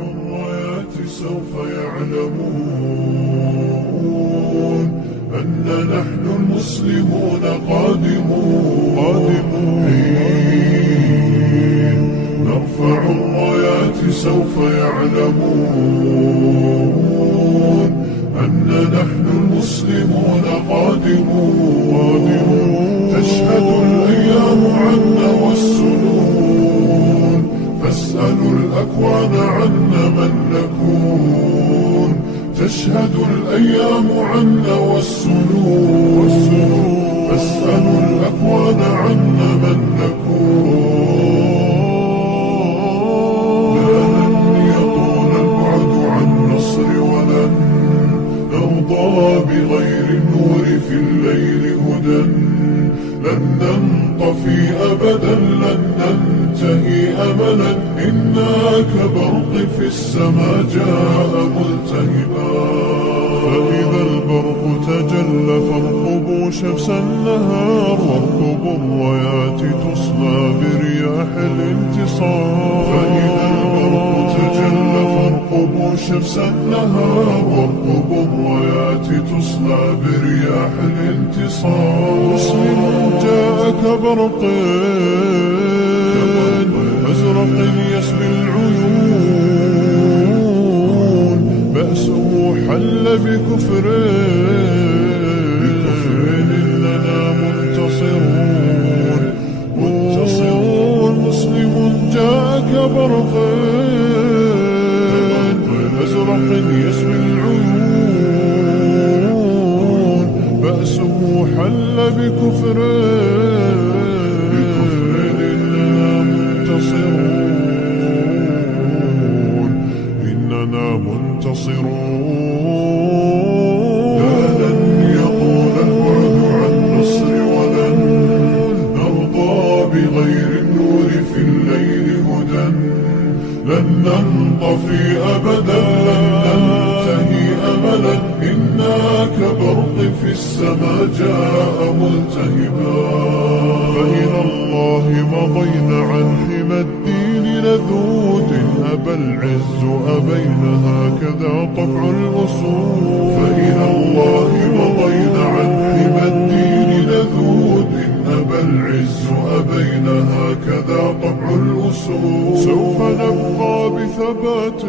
الرايات سوف يعلمون أن نحن المسلمون قادمون حين نرفع الرايات سوف يعلمون أن نحن المسلمون قادمون تشهد الأيام عنا والسنون فاسألوا الأكوان عنا من نكون تشهد الأيام عنا والسنون فاسألوا الأكوان عنا من نكون لن يطول البعد عن نصر ولن نرضى بغير النور في الليل هدى لن ننطفي أبدا لن ننتهي أملا إنا كبرق في السماء جاء ملتهبا فإذا البرق تجلى فارقبوا شمس النهار واركبوا الرايات تصلى برياح الانتصار فإذا البرق تجلى فارقبوا شمس النهار واركبوا الرايات تصلى برياح الانتصار مسلم جاء كبرق أزرق يسبي العيون بأسه حل بكفر إننا منتصرون مسلم جاء كبرق أزرق يسبي العيون بأسه حل بكفر إننا منتصرون لن يطول البعد عن نصر ولن نرضى بغير النور في الليل هدى لن ننطفي أبدا لن ننتهي أملا إنا كبرق في السماء جاء ملتهبا فإلى الله مضينا عن حمى الدين لذود أبى العز أبين هكذا طبع الأصول فإلى الله مضينا عن حمى الدين لذود أبى العز أبين هكذا طبع الأصول سوف نبقى بثبات